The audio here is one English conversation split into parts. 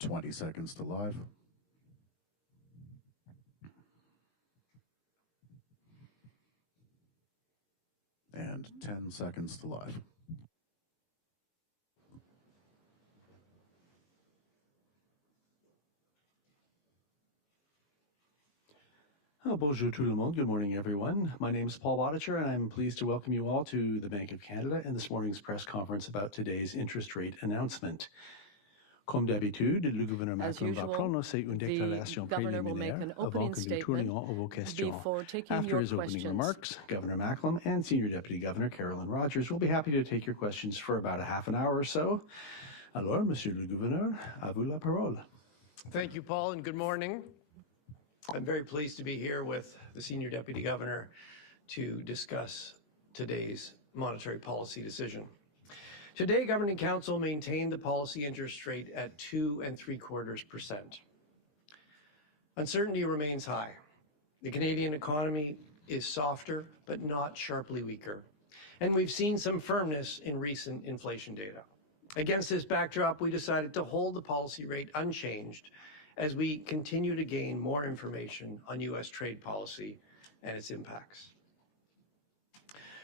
20 seconds to live. And 10 seconds to live. Bonjour tout le monde. Good morning, everyone. My name is Paul Bodicher, and I'm pleased to welcome you all to the Bank of Canada and this morning's press conference about today's interest rate announcement. Comme d'habitude, le gouverneur Macklem va prononcer une déclaration préliminaire avant que nous tournions à vos questions. After his opening remarks, Governor Macklem and Senior Deputy Governor Carolyn Rogers will be happy to take your questions for about a half an hour or so. Alors, Monsieur le Gouverneur, à vous la parole. Thank you, Paul, and good morning. I'm very pleased to be here with the Senior Deputy Governor to discuss today's monetary policy decision. Today, Governing Council maintained the policy interest rate at 2 3/4%. Uncertainty remains high. The Canadian economy is softer, but not sharply weaker. And we've seen some firmness in recent inflation data. Against this backdrop, we decided to hold the policy rate unchanged as we continue to gain more information on U.S. trade policy and its impacts.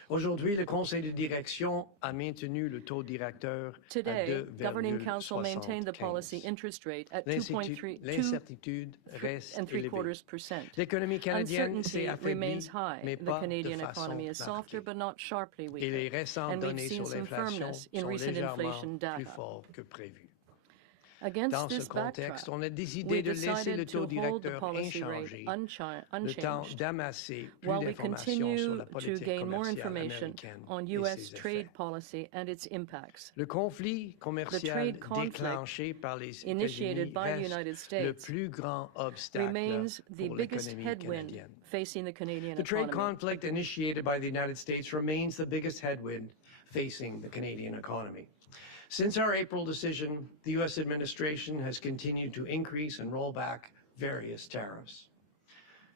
Aujourd'hui, le Conseil de direction a maintenu le taux directeur à 2,75. Today, Governing Council maintained the policy interest rate at 2.3%. L'économie canadienne s'est Uncertainty remains affaiblie, high. mais The pas de Canadian façon economy is softer, marquée. but not sharply Et les weaker. récentes And we've données seen sur some l'inflation firmness in sont recent inflation légèrement plus data. forts que prévu. Against Dans ce this contexte, backdrop, on a we décidé de laisser le decided taux to hold the directeur policy rate inchangé, le temps unchanged d'amasser plus while we d'informations sur la continue to politique gain more commerciale information américaine on et U.S. ses trade effets. policy and its impacts. Le conflit commercial trade conflict déclenché par les initiated États-Unis by the reste United le States plus grand obstacle remains the pour biggest l'économie headwind canadienne. facing the Canadian The trade economy. conflict initiated by the United States remains the biggest headwind facing the Canadian economy. Since our April decision, the U.S. administration has continued to increase and roll back various tariffs.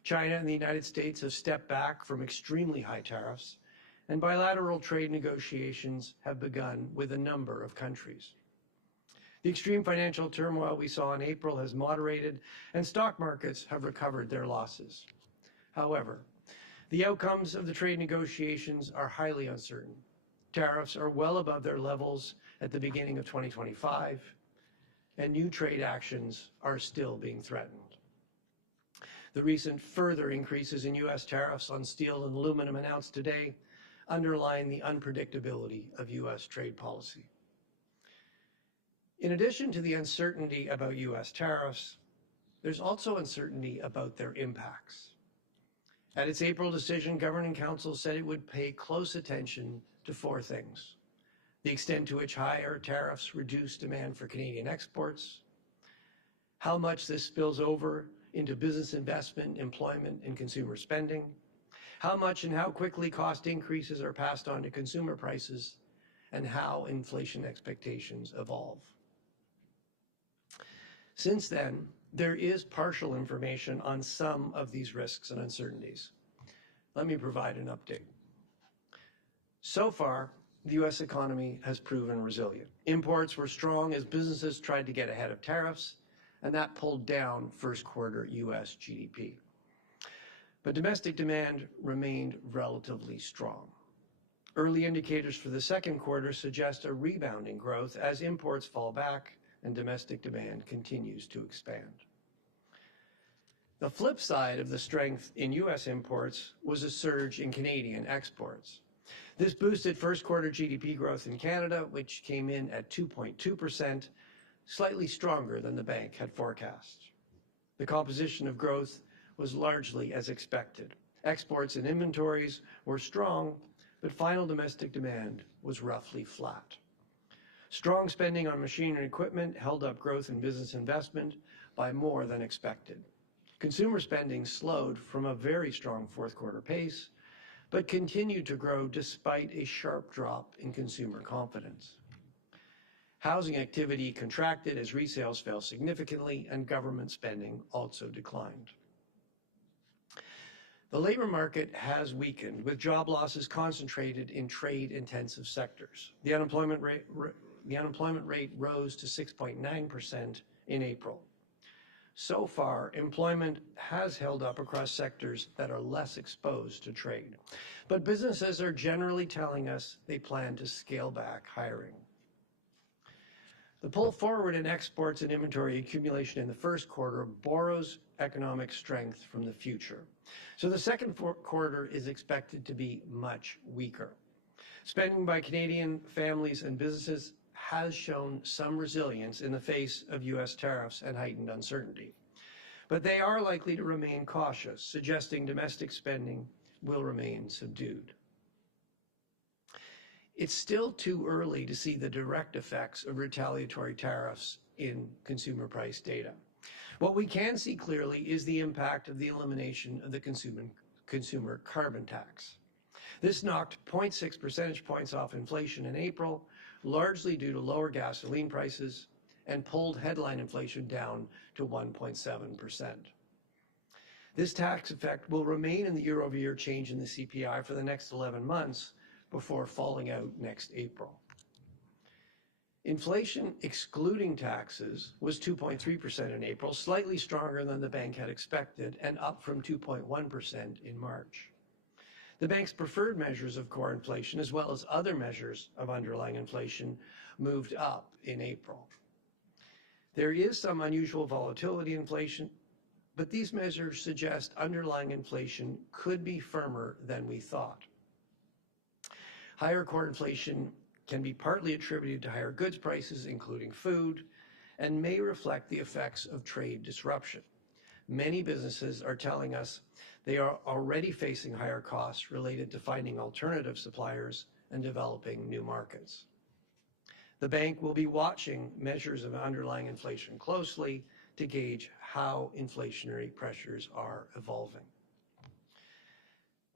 China and the United States have stepped back from extremely high tariffs, and bilateral trade negotiations have begun with a number of countries. The extreme financial turmoil we saw in April has moderated, and stock markets have recovered their losses. However, the outcomes of the trade negotiations are highly uncertain. Tariffs are well above their levels at the beginning of 2025, and new trade actions are still being threatened. The recent further increases in U.S. tariffs on steel and aluminum announced today underline the unpredictability of U.S. trade policy. In addition to the uncertainty about U.S. tariffs, there's also uncertainty about their impacts. At its April decision, Governing Council said it would pay close attention to four things: the extent to which higher tariffs reduce demand for Canadian exports, how much this spills over into business investment, employment, and consumer spending, how much and how quickly cost increases are passed on to consumer prices, and how inflation expectations evolve. Since then, there is partial information on some of these risks and uncertainties. Let me provide an update. So far, the U.S. economy has proven resilient. Imports were strong as businesses tried to get ahead of tariffs, and that pulled down first quarter U.S. GDP. But domestic demand remained relatively strong. Early indicators for the second quarter suggest a rebound in growth as imports fall back and domestic demand continues to expand. The flip side of the strength in U.S. imports was a surge in Canadian exports. This boosted first quarter GDP growth in Canada, which came in at 2.2%, slightly stronger than the bank had forecast. The composition of growth was largely as expected. Exports and inventories were strong, but final domestic demand was roughly flat. Strong spending on machinery and equipment held up growth in business investment by more than expected. Consumer spending slowed from a very strong fourth quarter pace, but continued to grow despite a sharp drop in consumer confidence. Housing activity contracted as resales fell significantly and government spending also declined. The labor market has weakened, with job losses concentrated in trade-intensive sectors. The unemployment rate rose to 6.9% in April. So far, employment has held up across sectors that are less exposed to trade, but businesses are generally telling us they plan to scale back hiring. The pull forward in exports and inventory accumulation in the first quarter borrows economic strength from the future. So the second quarter is expected to be much weaker. Spending by Canadian families and businesses has shown some resilience in the face of U.S. tariffs and heightened uncertainty. But they are likely to remain cautious, suggesting domestic spending will remain subdued. It's still too early to see the direct effects of retaliatory tariffs in consumer price data. What we can see clearly is the impact of the elimination of the consumer carbon tax. This knocked 0.6 percentage points off inflation in April, largely due to lower gasoline prices, and pulled headline inflation down to 1.7%. This tax effect will remain in the year-over-year change in the CPI for the next 11 months before falling out next April. Inflation, excluding taxes, was 2.3% in April, slightly stronger than the bank had expected and up from 2.1% in March. The bank's preferred measures of core inflation, as well as other measures of underlying inflation, moved up in April. There is some unusual volatility in inflation, but these measures suggest underlying inflation could be firmer than we thought. Higher core inflation can be partly attributed to higher goods prices, including food, and may reflect the effects of trade disruption. Many businesses are telling us they are already facing higher costs related to finding alternative suppliers and developing new markets. The bank will be watching measures of underlying inflation closely to gauge how inflationary pressures are evolving.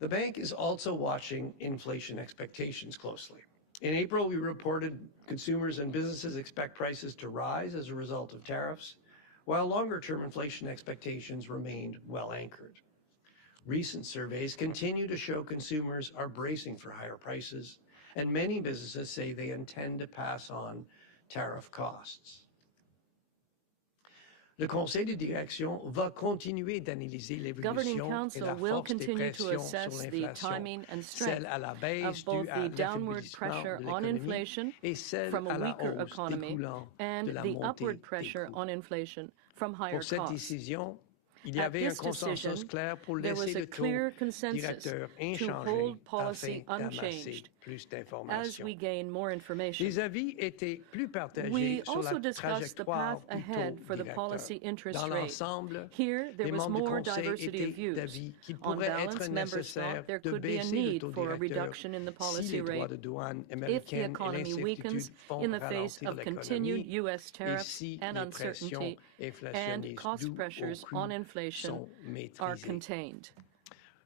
The bank is also watching inflation expectations closely. In April, we reported consumers and businesses expect prices to rise as a result of tariffs, while longer-term inflation expectations remained well anchored. Recent surveys continue to show consumers are bracing for higher prices, and many businesses say they intend to pass on tariff costs. Le Conseil de direction va continuer d'analyser l'évolution et la force des pressions sur l'inflation, celle à la baisse due à l'affaiblissement de l'économie et celle à la hausse découlant de la montée des coûts. Pour cette décision, il y avait un consensus clair pour laisser le taux directeur inchangé afin d'amasser plus d'informations. Les avis étaient plus partagés sur la trajectoire du taux directeur. Dans l'ensemble, les membres du Conseil étaient d'avis qu'il pourrait être nécessaire de baisser le taux directeur si les droits de douane américaines et l'incertitude font ralentir l'économie et si les pressions inflationnistes dues au coût sont maîtrisées.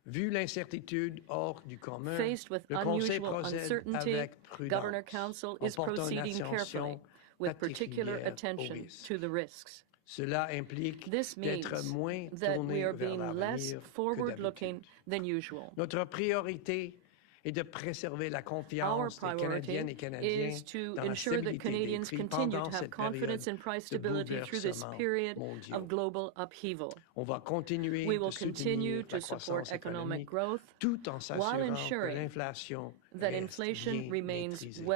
Vu l'incertitude hors du commun, le Conseil procède avec prudence en portant une attention particulière aux risques. Cela implique d'être moins tourné vers l'avenir que d'habitude. Notre priorité est de préserver la confiance des Canadiennes et Canadiens dans la stabilité des prix pendant cette période de bouleversement mondiaux. On va continuer de soutenir la croissance économique tout en s'assurant que l'inflation reste bien maîtrisée.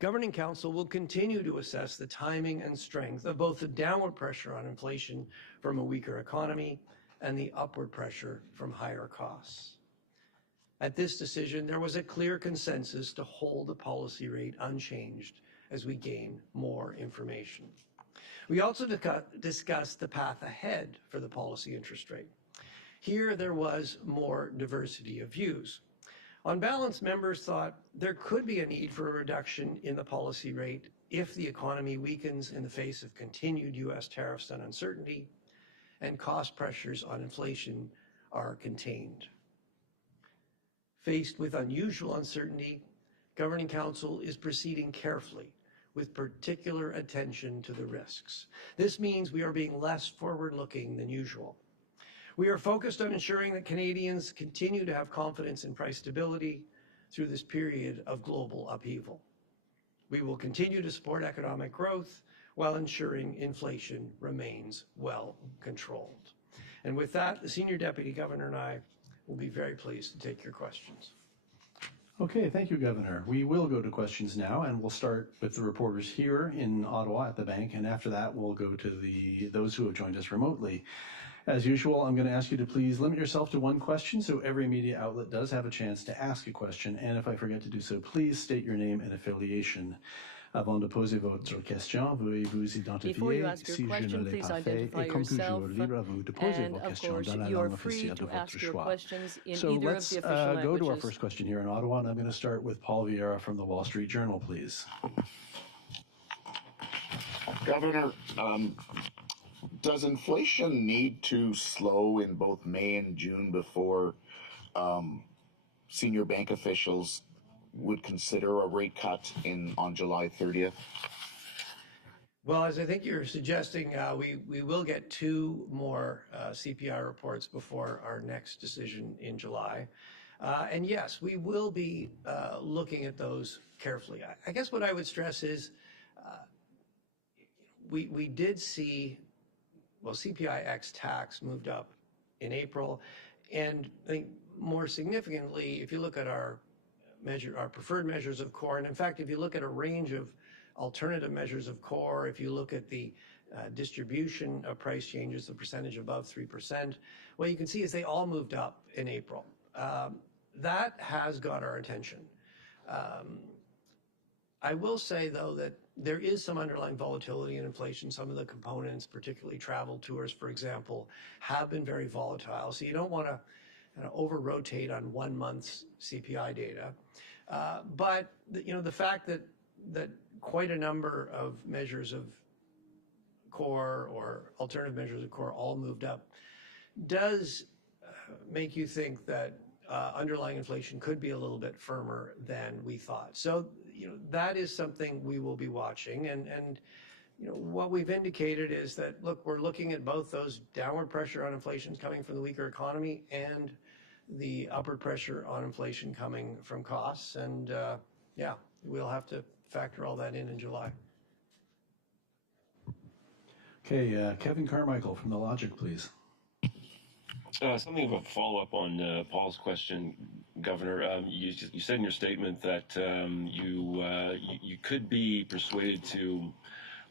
Governing Council will continue to assess the timing and strength of both the downward pressure on inflation from a weaker economy and the upward pressure from higher costs. At this decision, there was a clear consensus to hold the policy rate unchanged as we gain more information. We also discussed the path ahead for the policy interest rate. Here, there was more diversity of views. On balance, members thought there could be a need for a reduction in the policy rate if the economy weakens in the face of continued U.S. tariffs and uncertainty, and cost pressures on inflation are contained. Faced with unusual uncertainty, Governing Council is proceeding carefully with particular attention to the risks. This means we are being less forward-looking than usual. We are focused on ensuring that Canadians continue to have confidence in price stability through this period of global upheaval. We will continue to support economic growth while ensuring inflation remains well controlled. And with that, the Senior Deputy Governor and I will be very pleased to take your questions. Okay, thank you, Governor. We will go to questions now, and we'll start with the reporters here in Ottawa at the bank, and after that, we'll go to those who have joined us remotely. As usual, I'm going to ask you to please limit yourself to one question so every media outlet does have a chance to ask a question, and if I forget to do so, please state your name and affiliation. Avant de poser votre question, veuillez vous Before you identifier ask your si je question, ne l'ai please pas fait, identify et comme yourself. toujours, libre à vous de poser And vos of questions course, dans la you are langue free officielle de to votre ask your choix. questions in So either of let's the official go to our languages. first question here in Ottawa, and I'm going to start with Paul Vieira from the Wall Street Journal, please. Governor, does inflation need to slow in both May and June before senior bank officials would consider a rate cut on July 30th? Well, as I think you're suggesting, we will get two more CPI reports before our next decision in July. And yes, we will be looking at those carefully. I guess what I would stress is we did see, well, CPI X tax moved up in April. And I think more significantly, if you look at our preferred measures of core, and in fact, if you look at a range of alternative measures of core, if you look at the distribution of price changes, the percentage above 3%, what you can see is they all moved up in April. That has got our attention. I will say, though, that there is some underlying volatility in inflation. Some of the components, particularly travel, tours, for example, have been very volatile. So you don't want to kind of over-rotate on 1 month's CPI data. But the fact that quite a number of measures of core or alternative measures of core all moved up does make you think that underlying inflation could be a little bit firmer than we thought. So that is something we will be watching. And what we've indicated is that, look, we're looking at both those downward pressure on inflation coming from the weaker economy and the upward pressure on inflation coming from costs. And yeah, we'll have to factor all that in July. Okay, Kevin Carmichael from The Logic, please. Something of a follow-up on Paul's question, Governor. You said in your statement that you could be persuaded to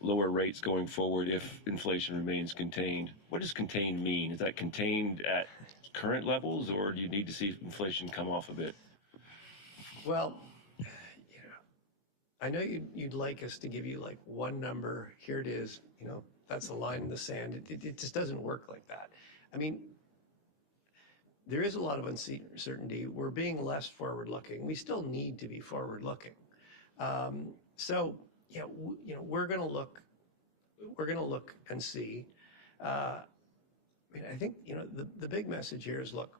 lower rates going forward if inflation remains contained. What does contained mean? Is that contained at current levels, or do you need to see inflation come off a bit? Well, I know you'd like us to give you like one number. Here it is. That's the line in the sand. It just doesn't work like that. I mean, there is a lot of uncertainty. We're being less forward-looking. We still need to be forward-looking. So yeah, we're going to look. We're going to look and see. I mean, I think the big message here is, look,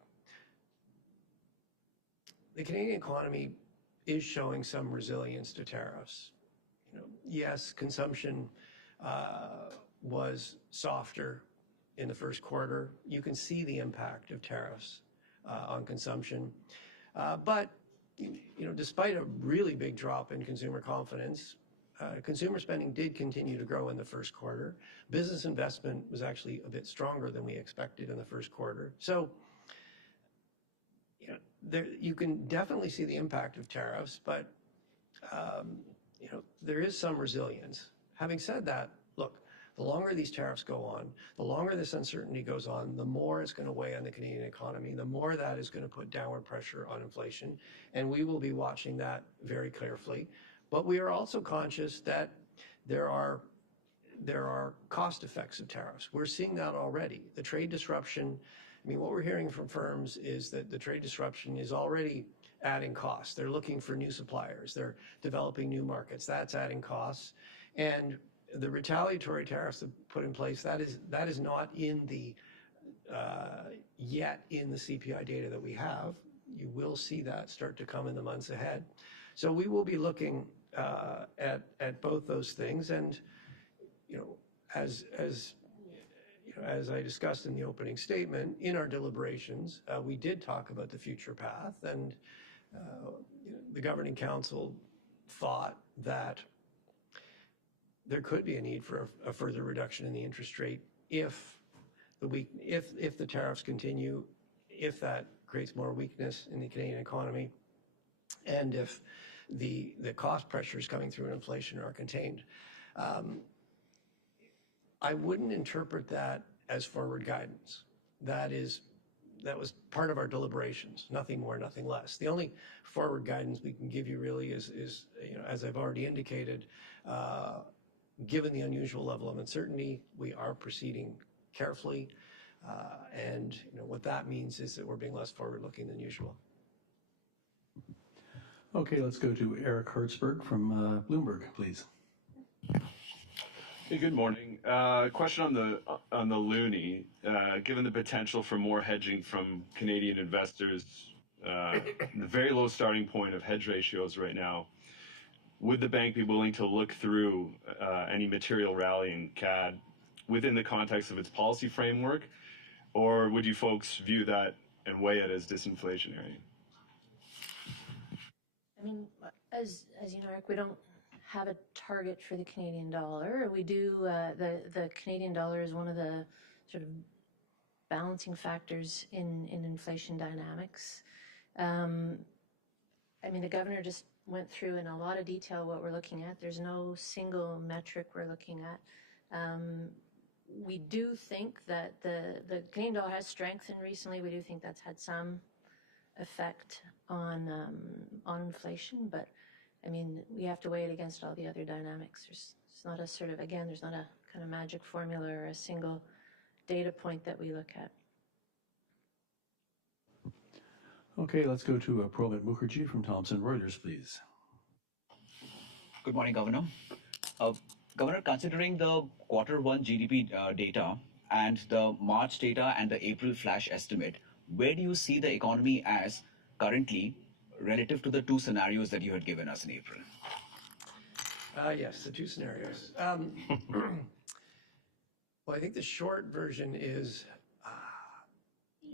the Canadian economy is showing some resilience to tariffs. Yes, consumption was softer in the first quarter. You can see the impact of tariffs on consumption. But despite a really big drop in consumer confidence, consumer spending did continue to grow in the first quarter. Business investment was actually a bit stronger than we expected in the first quarter. So you can definitely see the impact of tariffs, but there is some resilience. Having said that, look, the longer these tariffs go on, the longer this uncertainty goes on, the more it's going to weigh on the Canadian economy, the more that is going to put downward pressure on inflation, and we will be watching that very carefully. But we are also conscious that there are cost effects of tariffs. We're seeing that already. The trade disruption, I mean, what we're hearing from firms is that the trade disruption is already adding costs. They're looking for new suppliers. They're developing new markets. That's adding costs. And the retaliatory tariffs that put in place, that is not in the yet in the CPI data that we have. You will see that start to come in the months ahead. So we will be looking at both those things. And as I discussed in the opening statement, in our deliberations, we did talk about the future path, and the Governing Council thought that there could be a need for a further reduction in the interest rate if the tariffs continue, if that creates more weakness in the Canadian economy, and if the cost pressures coming through in inflation are contained. I wouldn't interpret that as forward guidance. That was part of our deliberations, nothing more, nothing less. The only forward guidance we can give you really is as I've already indicated, given the unusual level of uncertainty, we are proceeding carefully, and what that means is that we're being less forward-looking than usual. Okay, let's go to Eric Hertzberg from Bloomberg, please. Hey, good morning. Question on the loonie. Given the potential for more hedging from Canadian investors, the very low starting point of hedge ratios right now, would the bank be willing to look through any material rally in CAD within the context of its policy framework, or would you folks view that and weigh it as disinflationary? I mean, as you know, Eric, we don't have a target for the Canadian dollar. We do, the Canadian dollar is one of the sort of balancing factors in inflation dynamics. I mean, the governor just went through in a lot of detail what we're looking at. There's no single metric we're looking at. We do think that the Canadian dollar has strengthened recently. We do think that's had some effect on inflation, but I mean, we have to weigh it against all the other dynamics. There's not a sort of, again, there's not a kind of magic formula or a single data point that we look at. Okay, let's go to Promit Mukherjee from Thomson Reuters, please. Good morning, Governor. Governor, considering the Q1 GDP data and the March data and the April flash estimate, where do you see the economy as currently relative to the two scenarios that you had given us in April? Yes, the two scenarios. Well, I think the short version is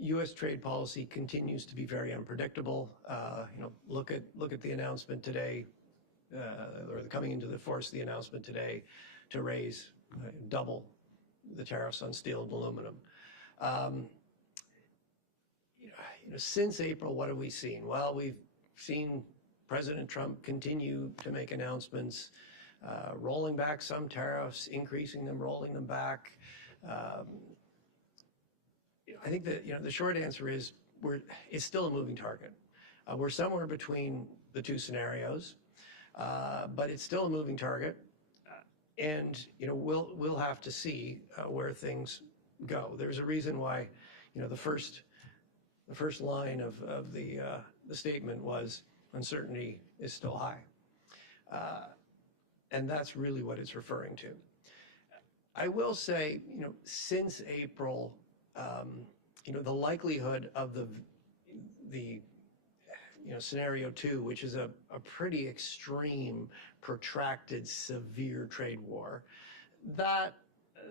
U.S. trade policy continues to be very unpredictable. Look at the announcement today, or the coming into the force of the announcement today to raise double the tariffs on steel and aluminum. Since April, what have we seen? Well, we've seen President Trump continue to make announcements, rolling back some tariffs, increasing them, rolling them back. I think that the short answer is it's still a moving target. We're somewhere between the two scenarios, but it's still a moving target, and we'll have to see where things go. There's a reason why the first line of the statement was uncertainty is still high, and that's really what it's referring to. I will say, since April, the likelihood of the scenario 2, which is a pretty extreme, protracted, severe trade war, that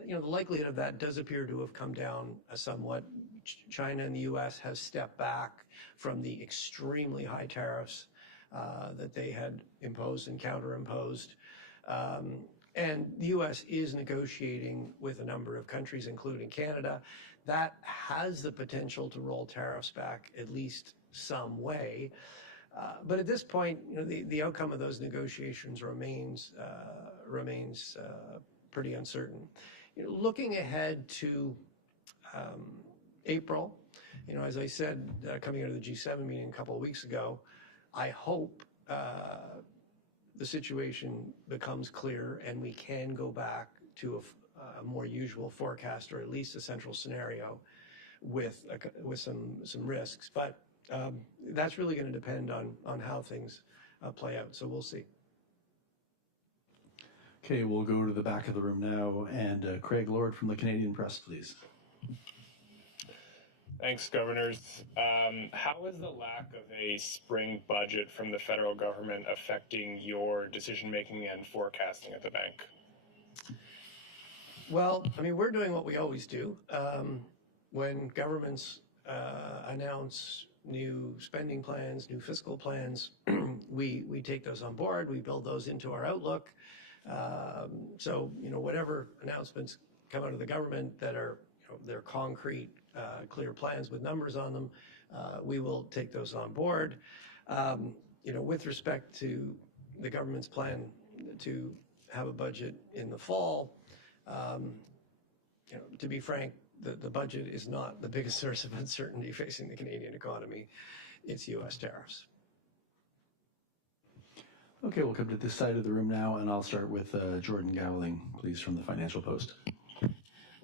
the likelihood of that does appear to have come down somewhat. China and the U.S. have stepped back from the extremely high tariffs that they had imposed and counter-imposed. And the U.S. is negotiating with a number of countries, including Canada. That has the potential to roll tariffs back at least some way. But at this point, the outcome of those negotiations remains pretty uncertain. Looking ahead to April, as I said, coming out of the G7 meeting a couple of weeks ago, I hope the situation becomes clear and we can go back to a more usual forecast, or at least a central scenario with some risks. But that's really going to depend on how things play out. So we'll see. Okay, we'll go to the back of the room now, and Craig Lord from the Canadian Press, please. Thanks, Governors. How is the lack of a spring budget from the federal government affecting your decision-making and forecasting at the bank? Well, I mean, we're doing what we always do. When governments announce new spending plans, new fiscal plans, we take those on board. We build those into our outlook. So, whatever announcements come out of the government that are, they're concrete, clear plans with numbers on them, we will take those on board. With respect to the government's plan to have a budget in the fall, to be frank, the budget is not the biggest source of uncertainty facing the Canadian economy. It's U.S. tariffs. Okay, we'll come to this side of the room now, and I'll start with Jordan Gowling, please, from the Financial Post.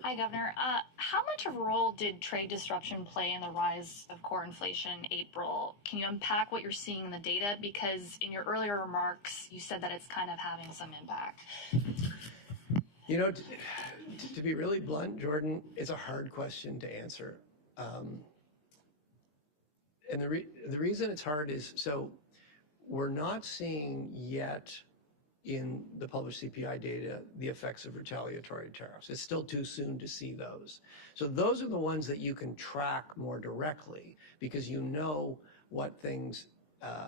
Hi, Governor. How much of a role did trade disruption play in the rise of core inflation in April? Can you unpack what you're seeing in the data? Because in your earlier remarks, you said that it's kind of having some impact. To be really blunt, Jordan, it's a hard question to answer. And the reason it's hard is, so we're not seeing yet in the published CPI data the effects of retaliatory tariffs. It's still too soon to see those. So those are the ones that you can track more directly because you know what things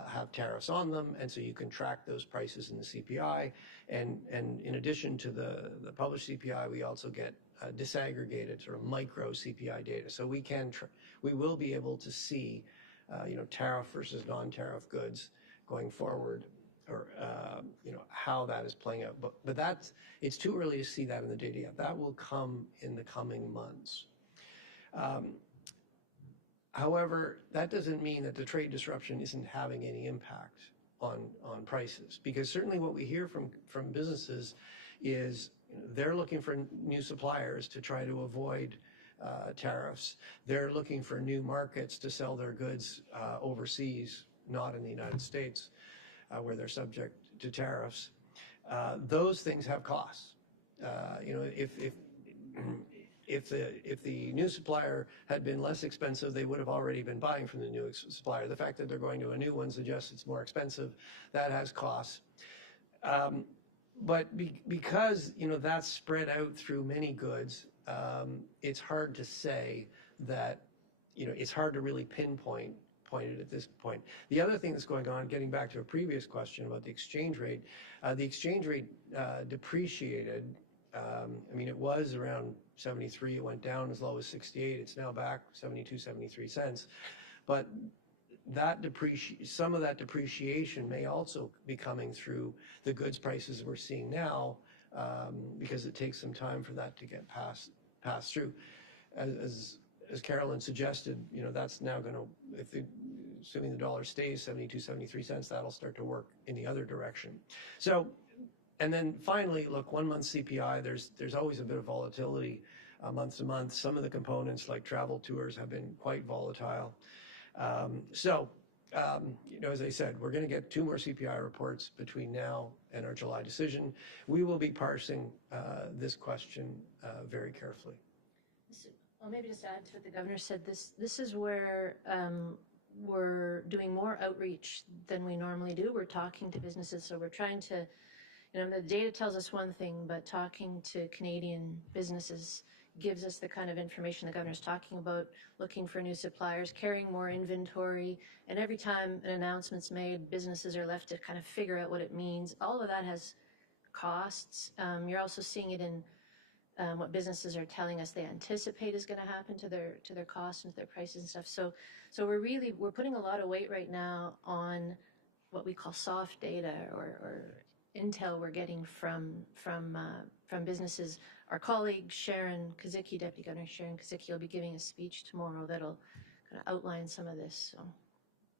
have tariffs on them, and so you can track those prices in the CPI. And in addition to the published CPI, we also get disaggregated sort of micro CPI data. So we will be able to see, tariff versus non-tariff goods going forward, or how that is playing out. But it's too early to see that in the data yet. That will come in the coming months. However, that doesn't mean that the trade disruption isn't having any impact on prices, because certainly what we hear from businesses is they're looking for new suppliers to try to avoid tariffs. They're looking for new markets to sell their goods overseas, not in the United States, where they're subject to tariffs. Those things have costs. If the new supplier had been less expensive, they would have already been buying from the new supplier. The fact that they're going to a new one suggests it's more expensive. That has costs. But because that's spread out through many goods, it's hard to say that. It's hard to really pinpoint it at this point. The other thing that's going on, getting back to a previous question about the exchange rate depreciated. It was around 73. It went down as low as 68. It's now back 72, 73 cents. But some of that depreciation may also be coming through the goods prices we're seeing now, because it takes some time for that to get passed through. As Carolyn suggested, that's now going to, assuming the dollar stays 72, 73 cents, that'll start to work in the other direction. So, and then finally, look, 1 month CPI, there's always a bit of volatility month to month. Some of the components like travel tours have been quite volatile. As I said, we're going to get 2 more CPI reports between now and our July decision. We will be parsing this question very carefully. Well, maybe just to add to what the governor said, this is where we're doing more outreach than we normally do. We're talking to businesses, so we're trying to, the data tells us one thing, but talking to Canadian businesses gives us the kind of information the governor's talking about, looking for new suppliers, carrying more inventory, and every time an announcement's made, businesses are left to kind of figure out what it means. All of that has costs. You're also seeing it in what businesses are telling us they anticipate is going to happen to their costs and to their prices and stuff. So we're putting a lot of weight right now on what we call soft data or intel we're getting from businesses. Our colleague Sharon Kazicki, Deputy Governor Sharon Kazicki, will be giving a speech tomorrow that'll kind of outline some of this. So.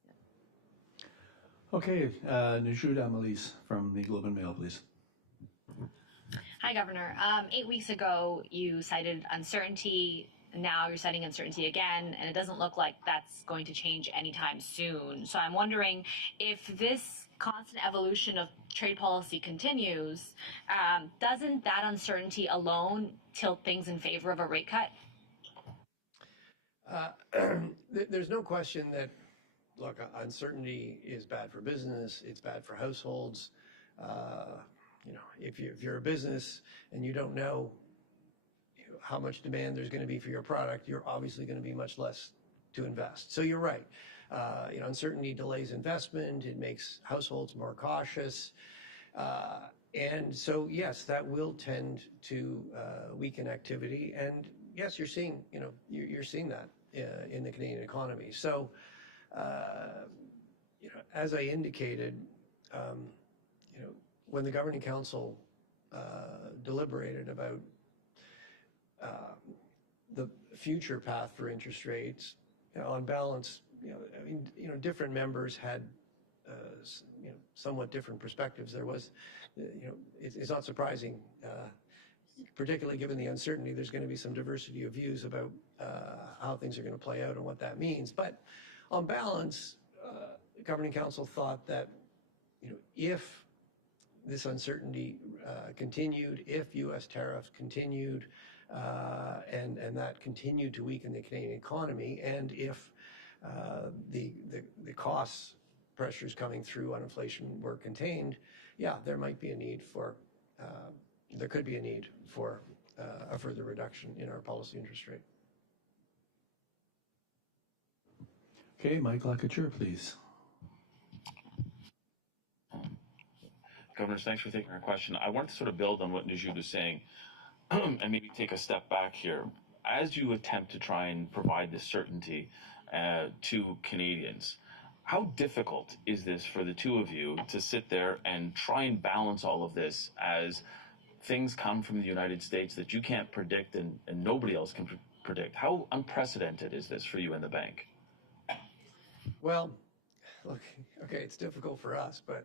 Yeah. Okay, Najuda Malise from the Globe and Mail, please. Hi, Governor. 8 weeks ago, you cited uncertainty. Now you're citing uncertainty again, and it doesn't look like that's going to change anytime soon. So I'm wondering if this constant evolution of trade policy continues, doesn't that uncertainty alone tilt things in favor of a rate cut? There's no question that, look, uncertainty is bad for business. It's bad for households. If you're a business and you don't know how much demand there's going to be for your product, you're obviously going to be much less to invest. So you're right. Uncertainty delays investment. It makes households more cautious. And so, yes, that will tend to weaken activity. And yes, you're seeing, you're seeing that in the Canadian economy. So, as I indicated, when the Governing Council deliberated about the future path for interest rates, on balance, different members had somewhat different perspectives. There was, it's not surprising, particularly given the uncertainty, there's going to be some diversity of views about how things are going to play out and what that means. But on balance, the Governing Council thought that, if this uncertainty continued, if U.S. tariffs continued, and that continued to weaken the Canadian economy, and if the costs pressures coming through on inflation were contained, there might be a need for, there could be a need for a further reduction in our policy interest rate. Okay, Mike Lakature, please. Governors, thanks for taking our question. I want to sort of build on what Najib was saying and maybe take a step back here. As you attempt to try and provide this certainty to Canadians, how difficult is this for the two of you to sit there and try and balance all of this as things come from the United States that you can't predict and nobody else can predict? How unprecedented is this for you in the bank? Well, look, okay, it's difficult for us, but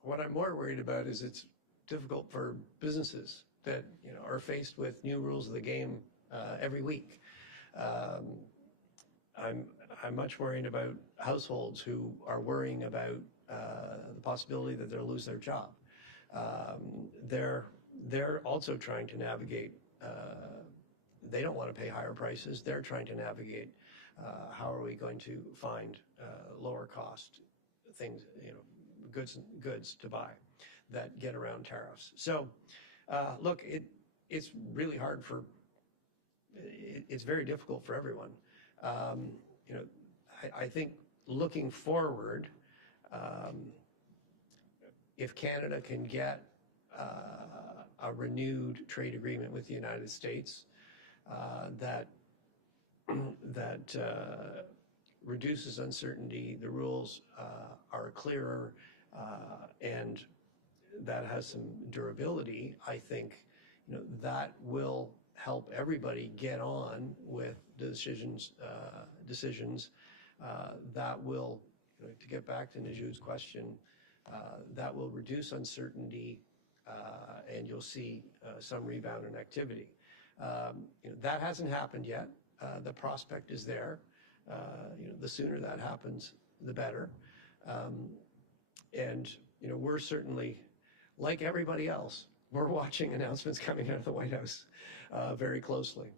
what I'm more worried about is it's difficult for businesses that are faced with new rules of the game every week. I'm much worried about households who are worrying about the possibility that they'll lose their job. They're also trying to navigate. They don't want to pay higher prices. They're trying to navigate how are we going to find lower cost things, goods to buy that get around tariffs. So, look, it's really hard for. It's very difficult for everyone. I think looking forward, if Canada can get a renewed trade agreement with the United States that reduces uncertainty, the rules are clearer, and that has some durability, I think that will help everybody get on with decisions that will, to get back to Najib's question, that will reduce uncertainty, and you'll see some rebound in activity. That hasn't happened yet. The prospect is there. The sooner that happens, the better. And we're certainly, like everybody else, we're watching announcements coming out of the White House very closely.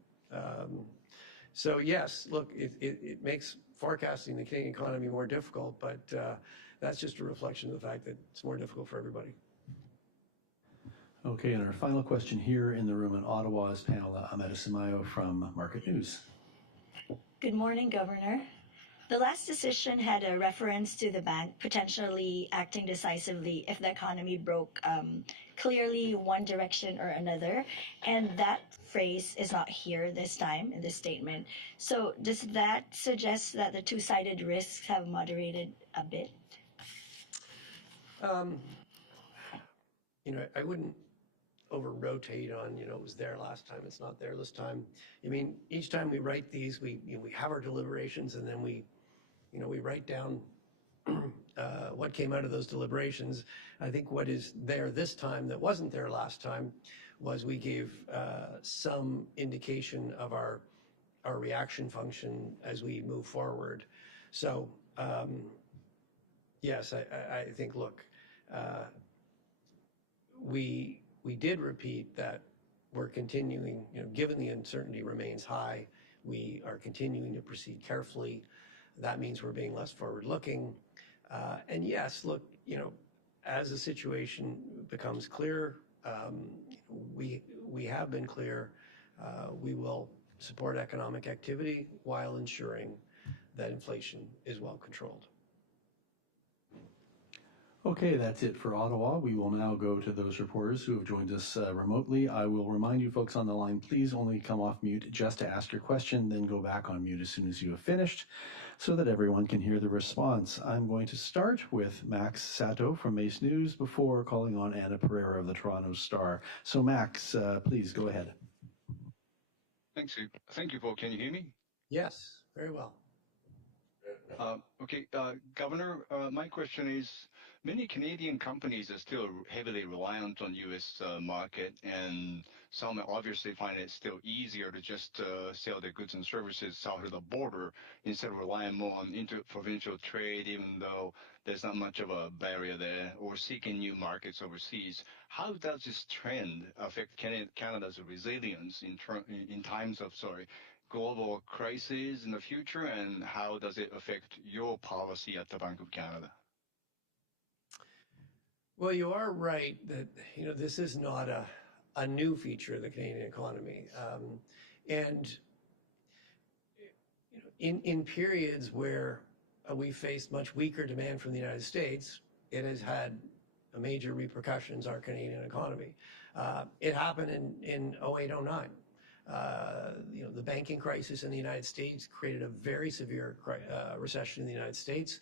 So yes, look, it makes forecasting the Canadian economy more difficult, but that's just a reflection of the fact that it's more difficult for everybody. Okay, and our final question here in the room in Ottawa is Pamela Amadisamayo from Market News. Good morning, Governor. The last decision had a reference to the bank potentially acting decisively if the economy broke clearly one direction or another, and that phrase is not here this time in this statement. So does that suggest that the two-sided risks have moderated a bit? I wouldn't over-rotate on, it was there last time, it's not there this time. I mean, each time we write these, we have our deliberations, and then we write down what came out of those deliberations. I think what is there this time that wasn't there last time was we gave some indication of our reaction function as we move forward. So, yes, I think, look, we did repeat that we're continuing, given the uncertainty remains high, we are continuing to proceed carefully. That means we're being less forward-looking. And yes, look, as the situation becomes clear, we have been clear, we will support economic activity while ensuring that inflation is well controlled. Okay, that's it for Ottawa. We will now go to those reporters who have joined us remotely. I will remind you folks on the line, please only come off mute just to ask your question, then go back on mute as soon as you have finished so that everyone can hear the response. I'm going to start with Max Sato from Mace News before calling on Anna Pereira of the Toronto Star. So Max, please go ahead. Thank you, Paul. Can you hear me? Yes, very well. Okay, Governor, my question is, many Canadian companies are still heavily reliant on U.S. Market, and some obviously find it still easier to just sell their goods and services south of the border instead of relying more on interprovincial trade, even though there's not much of a barrier there, or seeking new markets overseas. How does this trend affect Canada's resilience in times of, global crisis in the future, and how does it affect your policy at the Bank of Canada? Well, you are right that this is not a new feature of the Canadian economy, and in periods where we faced much weaker demand from the United States, it has had major repercussions on our Canadian economy. It happened in 08-09. The banking crisis in the United States created a very severe recession in the United States.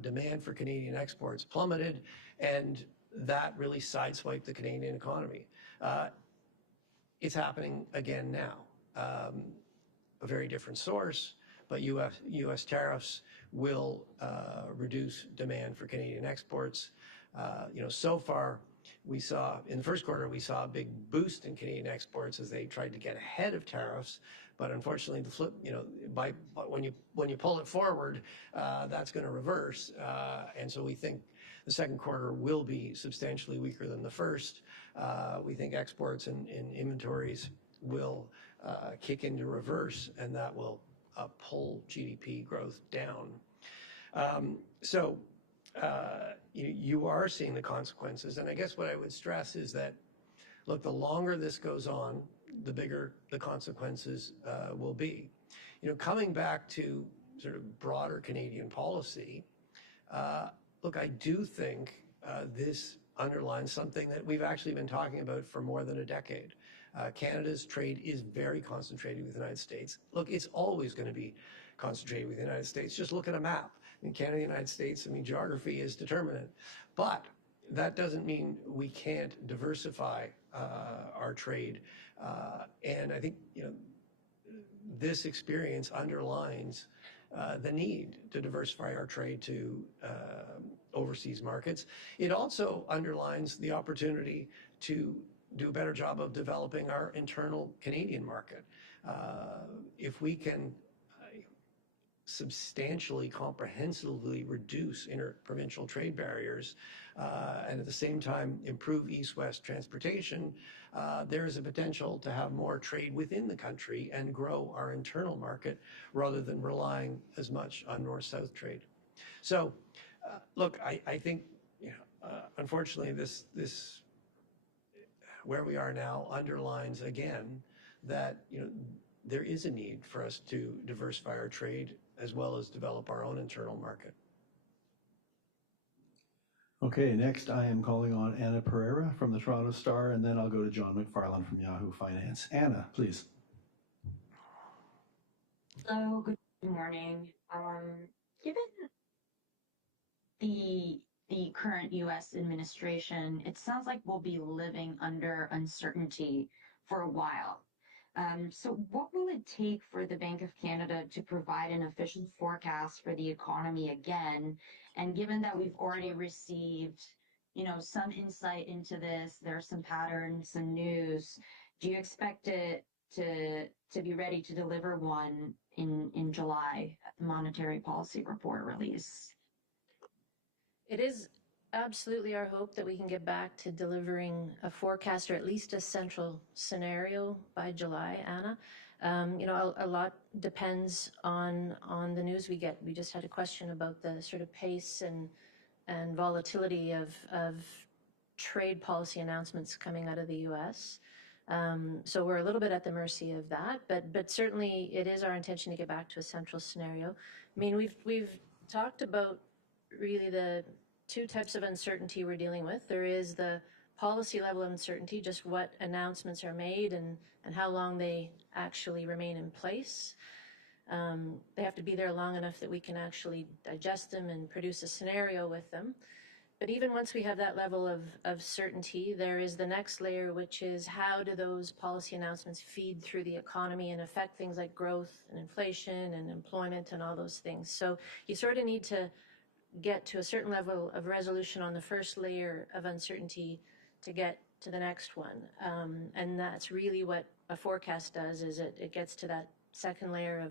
Demand for Canadian exports plummeted, and that really sideswiped the Canadian economy. It's happening again now. A very different source, but U.S. tariffs will reduce demand for Canadian exports. So far, we saw in the first quarter, we saw a big boost in Canadian exports as they tried to get ahead of tariffs. But unfortunately, the flip, when you pull it forward, that's going to reverse. And so we think the second quarter will be substantially weaker than the first. We think exports and inventories will kick into reverse, and that will pull GDP growth down. You are seeing the consequences. And I guess what I would stress is that, look, the longer this goes on, the bigger the consequences will be. Coming back to sort of broader Canadian policy, look, I do think this underlines something that we've actually been talking about for more than a decade. Canada's trade is very concentrated with the United States. Look, it's always going to be concentrated with the United States. Just look at a map. In Canada, the United States, geography is determinant. But that doesn't mean we can't diversify our trade. And I think, this experience underlines the need to diversify our trade to overseas markets. It also underlines the opportunity to do a better job of developing our internal Canadian market. If we can substantially, comprehensively reduce interprovincial trade barriers and at the same time improve east-west transportation, there is a potential to have more trade within the country and grow our internal market rather than relying as much on north-south trade. So, look, I think, unfortunately, this where we are now underlines again that there is a need for us to diversify our trade as well as develop our own internal market. Okay, next I am calling on Anna Pereira from the Toronto Star, and then I'll go to John McFarland from Yahoo Finance. Anna, please. Hello, good morning. Given the current U.S. administration, it sounds like we'll be living under uncertainty for a while. So what will it take for the Bank of Canada to provide an official forecast for the economy again? And given that we've already received, some insight into this, there are some patterns, some news, do you expect it to be ready to deliver one in July at the monetary policy report release? It is absolutely our hope that we can get back to delivering a forecast or at least a central scenario by July, Anna. A lot depends on the news we get. We just had a question about the sort of pace and volatility of trade policy announcements coming out of the U.S. So we're a little bit at the mercy of that, but certainly it is our intention to get back to a central scenario. We've talked about really the two types of uncertainty we're dealing with. There is the policy level uncertainty, just what announcements are made and how long they actually remain in place. They have to be there long enough that we can actually digest them and produce a scenario with them. But even once we have that level of certainty, there is the next layer, which is how do those policy announcements feed through the economy and affect things like growth and inflation and employment and all those things. So you sort of need to get to a certain level of resolution on the first layer of uncertainty to get to the next one. And that's really what a forecast does, is it gets to that second layer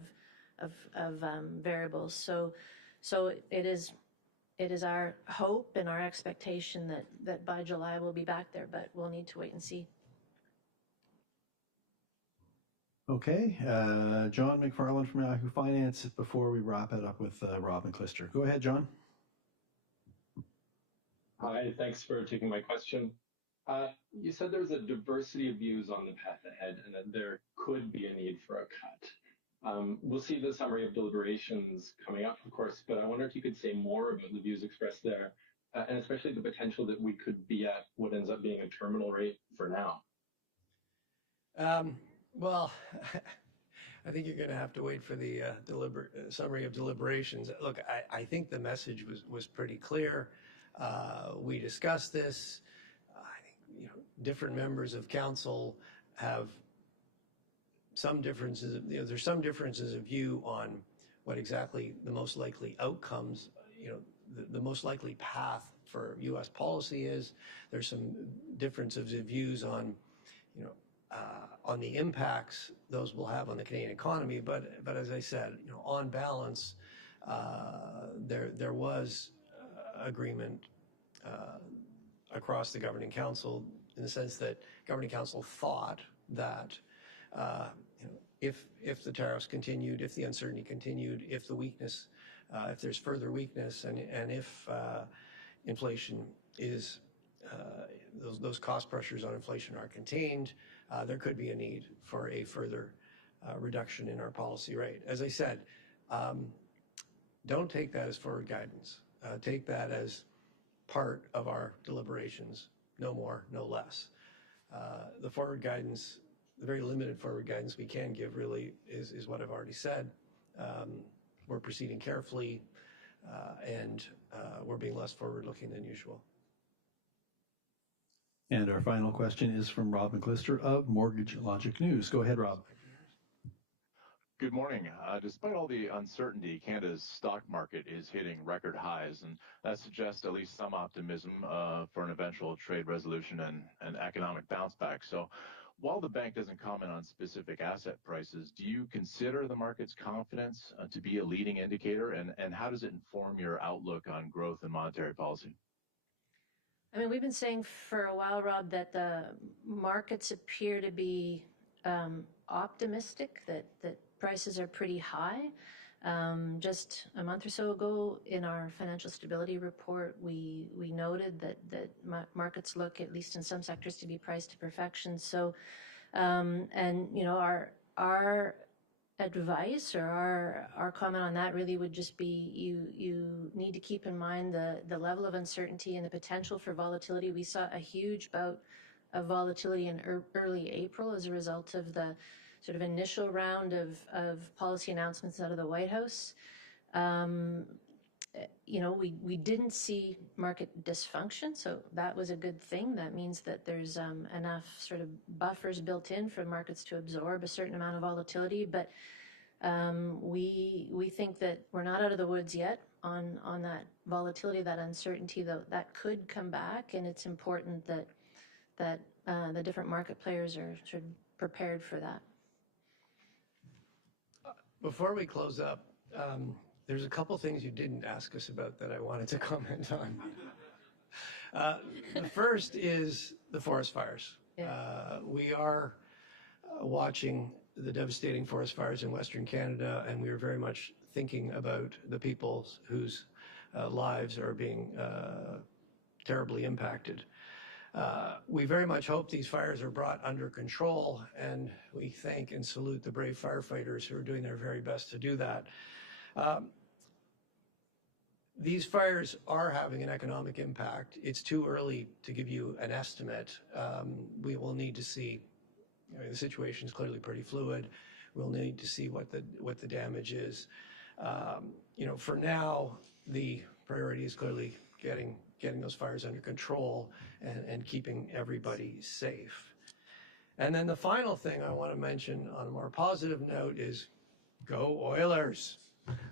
of variables. So it is our hope and our expectation that by July we'll be back there, but we'll need to wait and see. Okay, John McFarland from Yahoo Finance, before we wrap it up with Rob McClister. Go ahead, John. Hi, thanks for taking my question. You said there's a diversity of views on the path ahead and that there could be a need for a cut. We'll see the summary of deliberations coming up, of course, but I wonder if you could say more about the views expressed there, and especially the potential that we could be at what ends up being a terminal rate for now. Well, I think you're going to have to wait for the summary of deliberations. Look, I think the message was pretty clear. We discussed this. I think different members of council have some differences. There's some differences of view on what exactly the most likely outcomes, the most likely path for U.S. policy is. There's some differences of views on, on the impacts those will have on the Canadian economy. But as I said, on balance, there was agreement across the governing council in the sense that governing council thought that if the tariffs continued, if the uncertainty continued, if the weakness, if there's further weakness, and if inflation is those cost pressures on inflation are contained, there could be a need for a further reduction in our policy rate. As I said, don't take that as forward guidance. Take that as part of our deliberations, no more, no less. The forward guidance, the very limited forward guidance we can give really is what I've already said. We're proceeding carefully and we're being less forward-looking than usual. And our final question is from Rob McClister of Mortgage Logic News. Go ahead, Rob. Good morning. Despite all the uncertainty, Canada's stock market is hitting record highs, and that suggests at least some optimism for an eventual trade resolution and economic bounce back. So while the bank doesn't comment on specific asset prices, do you consider the market's confidence to be a leading indicator, and how does it inform your outlook on growth and monetary policy? I mean, we've been saying for a while, Rob, that the markets appear to be optimistic, that prices are pretty high. Just a month or so ago in our financial stability report, we noted that markets look, at least in some sectors, to be priced to perfection. So, and our advice or our comment on that really would just be you need to keep in mind the level of uncertainty and the potential for volatility. We saw a huge bout of volatility in early April as a result of the sort of initial round of policy announcements out of the White House. We didn't see market dysfunction, so that was a good thing. That means that there's enough sort of buffers built in for markets to absorb a certain amount of volatility. But we think that we're not out of the woods yet on that volatility, that uncertainty, though that could come back, and it's important that the different market players are sort of prepared for that. Before we close up, there's a couple things you didn't ask us about that I wanted to comment on. The first is the forest fires. Yeah. We are watching the devastating forest fires in Western Canada, and we are very much thinking about the people whose lives are being terribly impacted. We very much hope these fires are brought under control, and we thank and salute the brave firefighters who are doing their very best to do that. these fires are having an economic impact. It's too early to give you an estimate. We will need to see. The situation is clearly pretty fluid. We'll need to see what the damage is. For now, the priority is clearly getting those fires under control and keeping everybody safe. And then the final thing I want to mention on a more positive note is go Oilers.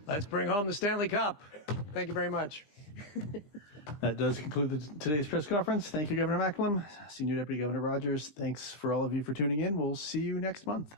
Let's bring home the Stanley Cup. Thank you very much. That does conclude today's press conference. Thank you, Governor Macklem. Senior Deputy Governor Rogers, thanks for all of you for tuning in. We'll see you next month.